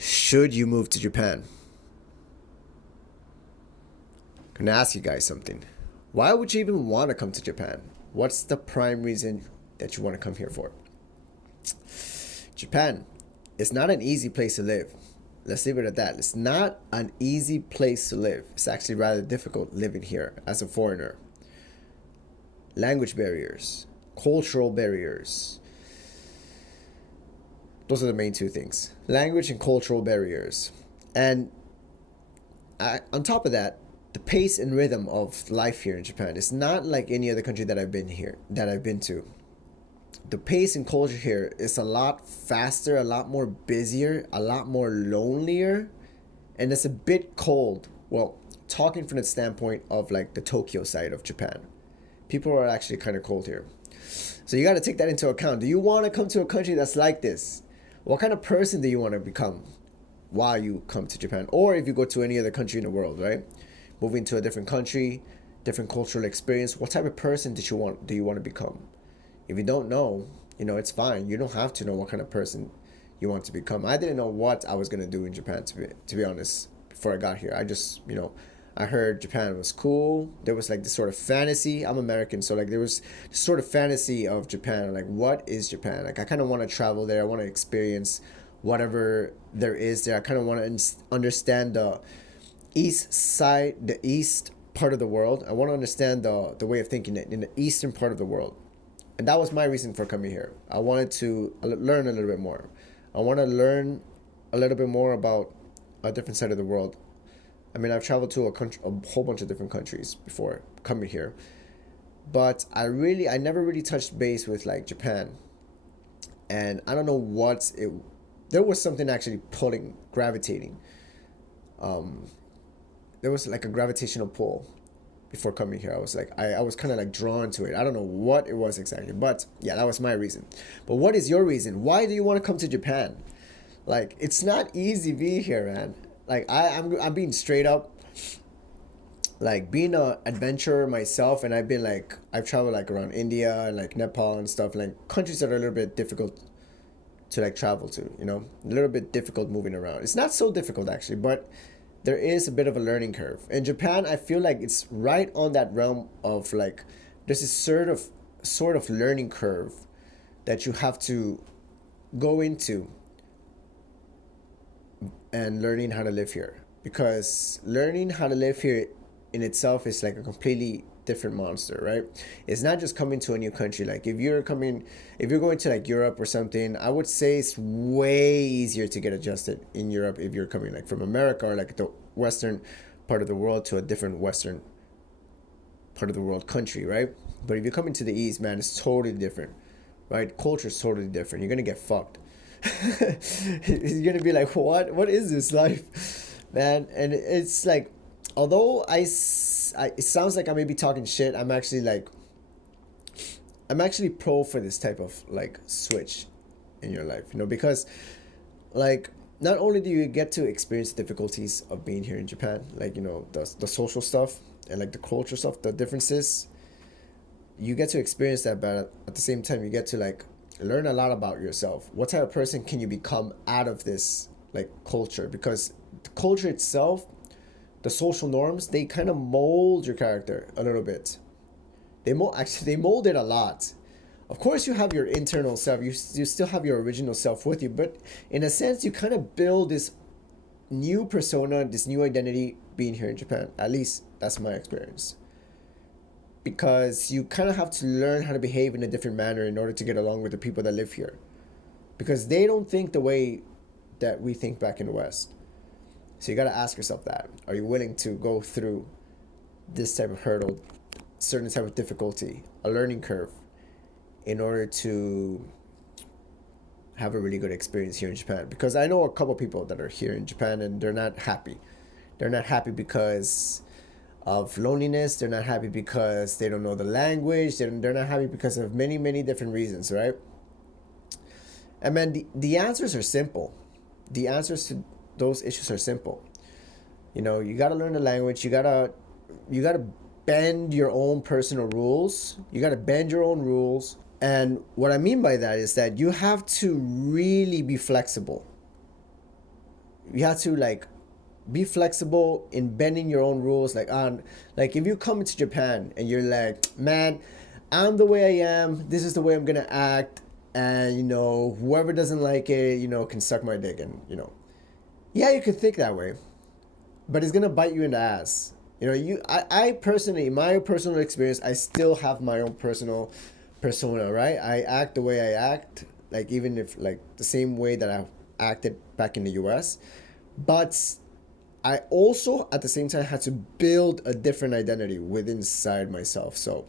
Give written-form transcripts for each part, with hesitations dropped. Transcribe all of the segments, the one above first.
Should you move to Japan? I'm gonna ask you guys something. Why would you even want to come to Japan? What's the prime reason that you want to come here for? Japan is not an easy place to live. Let's leave it at that. It's not an easy place to live. It's actually rather difficult living here as a foreigner. Language barriers, cultural barriers. Those are the main two things: language and cultural barriers. And on top of that, the pace and rhythm of life here in Japan is not like any other country that I've been to. The pace and culture here is a lot faster, a lot more busier, a lot more lonelier, and it's a bit cold. Well, talking from the standpoint of like the Tokyo side of Japan, people are actually kind of cold here. So you got to take that into account. Do you want to come to a country that's like this? What kind of person do you want to become while you come to Japan? Or if you go to any other country in the world, right? Moving to a different country, different cultural experience, what type of person do you want to become? If you don't know, it's fine. You don't have to know what kind of person you want to become. I didn't know what I was gonna do in Japan, to be honest. Before I got here, I just I heard Japan was cool. There was like this sort of fantasy. I'm American, so like there was this sort of fantasy of Japan. Like, what is Japan? Like, I kind of want to travel there. I want to experience whatever there is there. I kind of want to understand the east part of the world. I want to understand the way of thinking in the eastern part of the world. And that was my reason for coming here. I wanted to learn a little bit more. I want to learn a little bit more about a different side of the world. I mean, I've traveled to a whole bunch of different countries before coming here, but I never really touched base with like Japan, and I don't know what it. There was something actually gravitating. Um, there was like a gravitational pull before coming here. I was kind of like drawn to it. I don't know what it was exactly, but yeah, that was my reason. But what is your reason? Why do you want to come to Japan? Like, it's not easy being here, man. Like, I'm being straight up. Like, being a adventurer myself, and I've traveled like around India and like Nepal and stuff, like countries that are a little bit difficult to like travel to. A little bit difficult moving around. It's not so difficult actually, but there is a bit of a learning curve. In Japan, I feel like it's right on that realm of like there's this sort of learning curve that you have to go into and learning how to live here. Because learning how to live here in itself is like a completely different monster, right? It's not just coming to a new country. Like, if you're going to like Europe or something, I would say it's way easier to get adjusted in Europe if you're coming like from America or like the western part of the world to a different western part of the world country, right? But if you're coming to the east, man, it's totally different, right? Culture is totally different. You're gonna get fucked. You're gonna be like, what is this life, man? And it's like, although it sounds like I may be talking shit, I'm actually pro for this type of like switch in your life, because like not only do you get to experience the difficulties of being here in Japan, like the social stuff and like the culture stuff, the differences, you get to experience that, but at the same time you get to like learn a lot about yourself. What type of person can you become out of this like culture? Because the culture itself, the social norms, they kind of mold your character a little bit. They mold it a lot. Of course, you have your internal self. You still have your original self with you, but in a sense, you kind of build this new persona, this new identity being here in Japan. At least that's my experience. Because you kind of have to learn how to behave in a different manner in order to get along with the people that live here. Because they don't think the way that we think back in the West. So you got to ask yourself that. Are you willing to go through this type of hurdle, certain type of difficulty, a learning curve, in order to have a really good experience here in Japan? Because I know a couple people that are here in Japan and they're not happy. They're not happy because of loneliness. They're not happy because they don't know the language. They're not happy because of many, many different reasons, right? And man, the answers are simple. The answers to those issues are simple. You gotta learn the language. You gotta bend your own personal rules. You gotta bend your own rules. And what I mean by that is that you have to really be flexible. You have to like be flexible in bending your own rules. Like on, like if you come into Japan and you're like, man, I'm the way I am. This is the way I'm gonna act, and you know, whoever doesn't like it, you know, can suck my dick, and you know, yeah, you can think that way, but it's gonna bite you in the ass. You know, I personally, in my personal experience, I still have my own personal persona, right? I act the way I act, like even if like the same way that I acted back in the US, but I also at the same time had to build a different identity within inside myself. So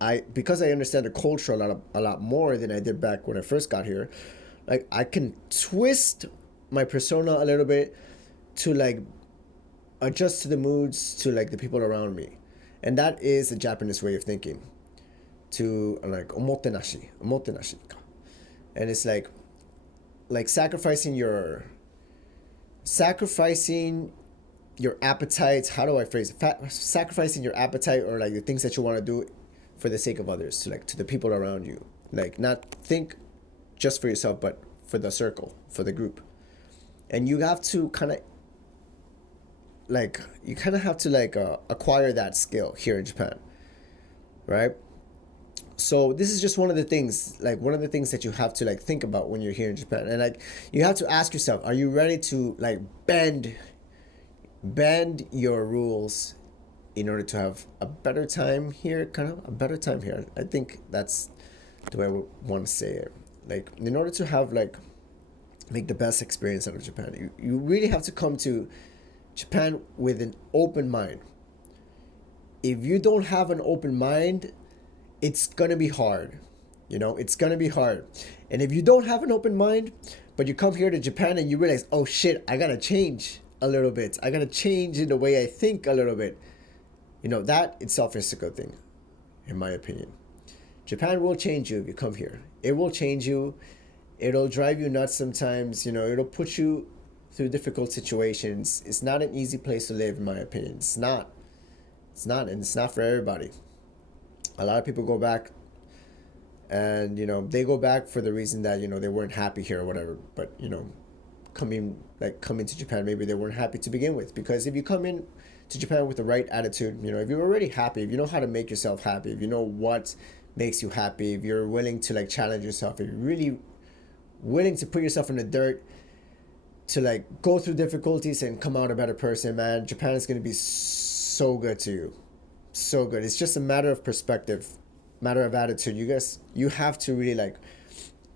I, because I understand the culture a lot more than I did back when I first got here, like I can twist my persona a little bit to like adjust to the moods to like the people around me. And that is the Japanese way of thinking. To like omotenashi. And it's like sacrificing your appetite. How do I phrase it? Sacrificing your appetite or like the things that you want to do for the sake of others, to like to the people around you. Like not think just for yourself, but for the circle, for the group. And you have to kind of like acquire that skill here in Japan, right? So this is just one of the things, like one of the things that you have to like think about when you're here in Japan, and like you have to ask yourself, are you ready to like bend your rules in order to have a better time here, kind of a better time here. I think that's the way I would want to say it. Like in order to have like make the best experience out of Japan, you really have to come to Japan with an open mind. If you don't have an open mind, it's gonna be hard. You know, it's gonna be hard. And if you don't have an open mind, but you come here to Japan and you realize, oh shit, I gotta change a little bit. I gotta change in the way I think a little bit. You know, that itself is a good thing, in my opinion. Japan will change you if you come here. It will change you. It'll drive you nuts sometimes. You know, it'll put you through difficult situations. It's not an easy place to live, in my opinion. It's not. It's not, and it's not for everybody. A lot of people go back and, you know, they go back for the reason that, you know, they weren't happy here or whatever. But, you know, coming to Japan, maybe they weren't happy to begin with. Because if you come in to Japan with the right attitude, you know, if you're already happy, if you know how to make yourself happy, if you know what makes you happy, if you're willing to like challenge yourself, if you're really willing to put yourself in the dirt to like go through difficulties and come out a better person, man, Japan is going to be so good to you. So good. It's just a matter of perspective, matter of attitude. You have to really like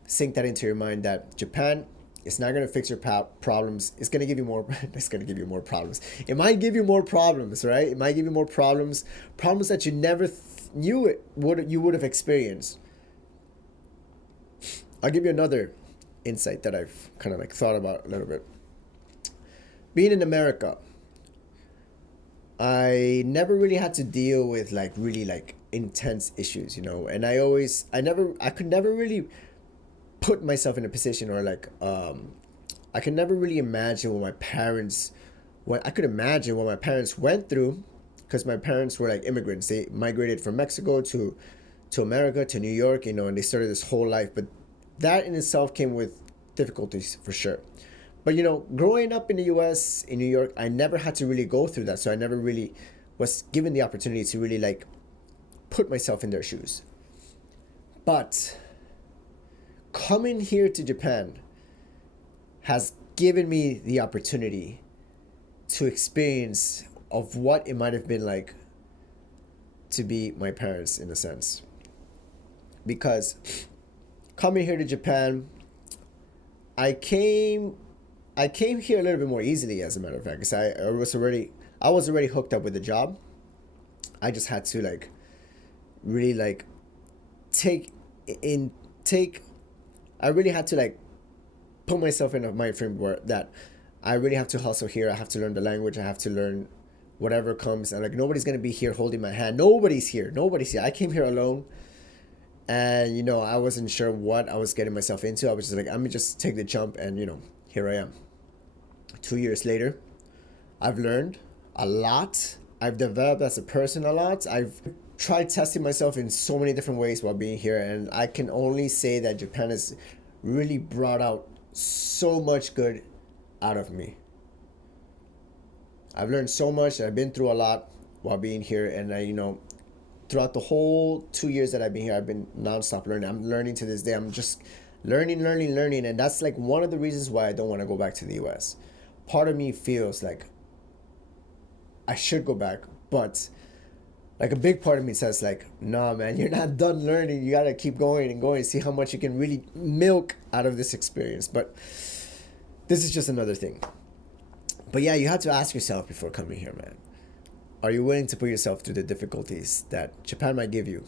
sink that into your mind that Japan, it's not going to fix your problems. It's going to give you more. It's going to give you more problems. It might give you more problems, right? It might give you more problems that you never knew you would have experienced. I'll give you another insight that I've kind of like thought about a little bit. Being in America, I never really had to deal with like really like intense issues, you know, and I could never really put myself in a position or like I could never really imagine what I could imagine what my parents went through, because my parents were like immigrants. They migrated from Mexico to America, to New York, you know, and they started this whole life. But that in itself came with difficulties for sure. But you know, growing up in the US, in New York, I never had to really go through that. So I never really was given the opportunity to really like put myself in their shoes. But coming here to Japan has given me the opportunity to experience of what it might have been like to be my parents in a sense. Because coming here to Japan, I came I came here a little bit more easily, as a matter of fact, because I was already hooked up with a job. I just had to like really like take in take. I really had to like put myself in a mind frame where that I really have to hustle here. I have to learn the language. I have to learn whatever comes. And like nobody's gonna be here holding my hand. Nobody's here. Nobody's here. I came here alone, and I wasn't sure what I was getting myself into. I was just like, I'm gonna just take the jump, and here I am. 2 years later, I've learned a lot. I've developed as a person a lot. I've tried testing myself in so many different ways while being here, and I can only say that Japan has really brought out so much good out of me. I've learned so much. I've been through a lot while being here, and throughout the whole 2 years that I've been here, I've been nonstop learning. I'm learning to this day. I'm just learning, and that's like one of the reasons why I don't want to go back to the U.S. Part of me feels like I should go back, but like a big part of me says like, nah, man, you're not done learning. You gotta keep going and going, see how much you can really milk out of this experience. But this is just another thing. But yeah, you have to ask yourself before coming here, man. Are you willing to put yourself through the difficulties that Japan might give you?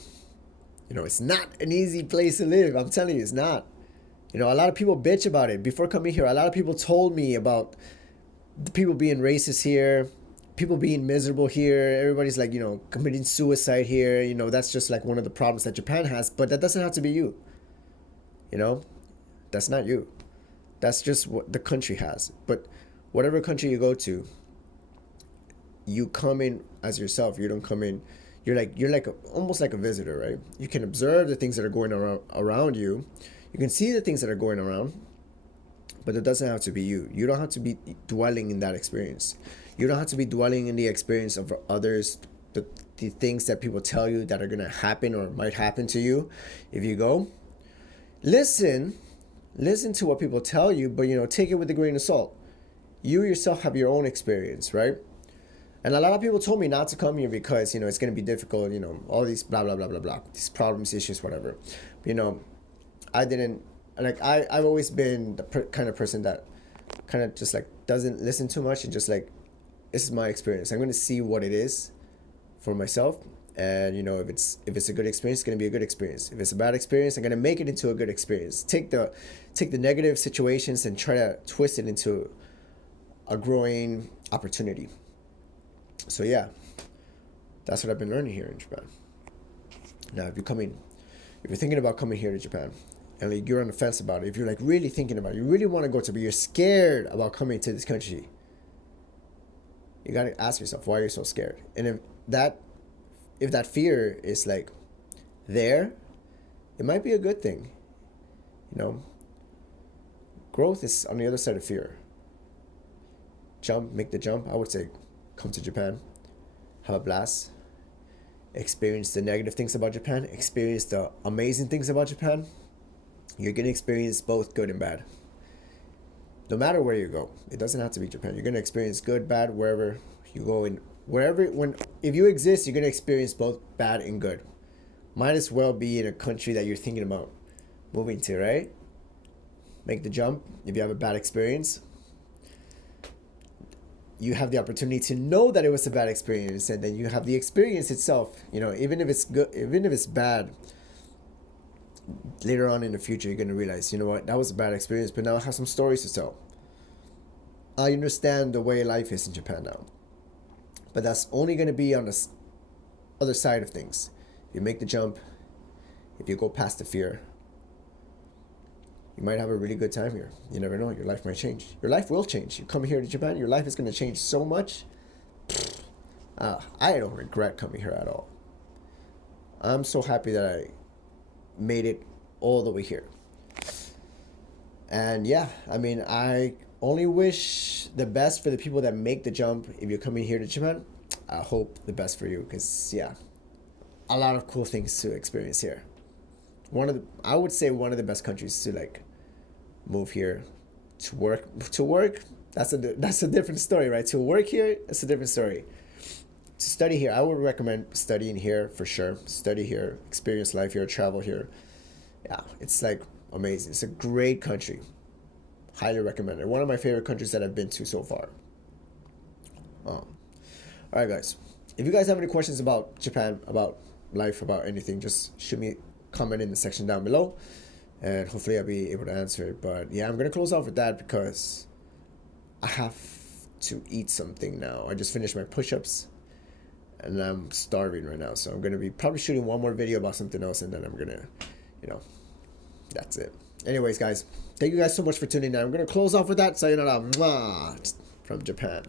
It's not an easy place to live. I'm telling you, it's not. A lot of people bitch about it. Before coming here, a lot of people told me about the people being racist here, people being miserable here. Everybody's like, committing suicide here. That's just like one of the problems that Japan has. But that doesn't have to be you. That's not you. That's just what the country has. But whatever country you go to, you come in as yourself. You don't come in. You're almost like a visitor, right? You can observe the things that are going around you. You can see the things that are going around, but it doesn't have to be you. You don't have to be dwelling in that experience. You don't have to be dwelling in the experience of others, the things that people tell you that are gonna happen or might happen to you if you go. Listen to what people tell you, but take it with a grain of salt. You yourself have your own experience, right? And a lot of people told me not to come here because, it's going to be difficult, all these blah, blah, blah, blah, blah, these problems, issues, whatever. I didn't, I've always been the kind of person that kind of just like doesn't listen too much and just like, this is my experience. I'm going to see what it is for myself. And, if it's a good experience, it's going to be a good experience. If it's a bad experience, I'm going to make it into a good experience. Take the negative situations and try to twist it into a growing opportunity. So yeah, that's what I've been learning here in Japan. Now, if you're thinking about coming here to Japan, and like you're on the fence about it, if you're like really thinking about it, you really want to go to, but you're scared about coming to this country, you gotta ask yourself why you're so scared. And if that fear is like there, it might be a good thing. Growth is on the other side of fear. Make the jump. I would say come to Japan, have a blast, experience the negative things about Japan, experience the amazing things about Japan. You're going to experience both good and bad. No matter where you go, it doesn't have to be Japan. You're going to experience good, bad, wherever you go. If you exist, you're going to experience both bad and good. Might as well be in a country that you're thinking about moving to, right? Make the jump. If you have a bad experience, you have the opportunity to know that it was a bad experience, and then you have the experience itself. Even if it's good, even if it's bad, later on in the future, you're going to realize, that was a bad experience, but now I have some stories to tell. I understand the way life is in Japan now. But that's only going to be on the other side of things. If you make the jump, if you go past the fear, you might have a really good time here. You never know. Your life might change. Your life will change. You come here to Japan, your life is going to change so much. I don't regret coming here at all. I'm so happy that I made it all the way here. And yeah, I only wish the best for the people that make the jump. If you're coming here to Japan, I hope the best for you, because yeah, a lot of cool things to experience here. I would say one of the best countries to like move here to work. That's a different story, right? To work here, it's a different story. To study here, I would recommend studying here for sure. Study here, experience life here, travel here. Yeah, it's like amazing. It's a great country. Highly recommend it. One of my favorite countries that I've been to so far. All right, guys. If you guys have any questions about Japan, about life, about anything, just shoot me a comment in the section down below, and hopefully I'll be able to answer it. But yeah, I'm gonna close off with that because I have to eat something now. I just finished my push-ups, and I'm starving right now. So I'm gonna be probably shooting one more video about something else, and then I'm gonna, that's it. Anyways, guys, thank you guys so much for tuning in. I'm gonna close off with that. Sayonara, mwah, from Japan.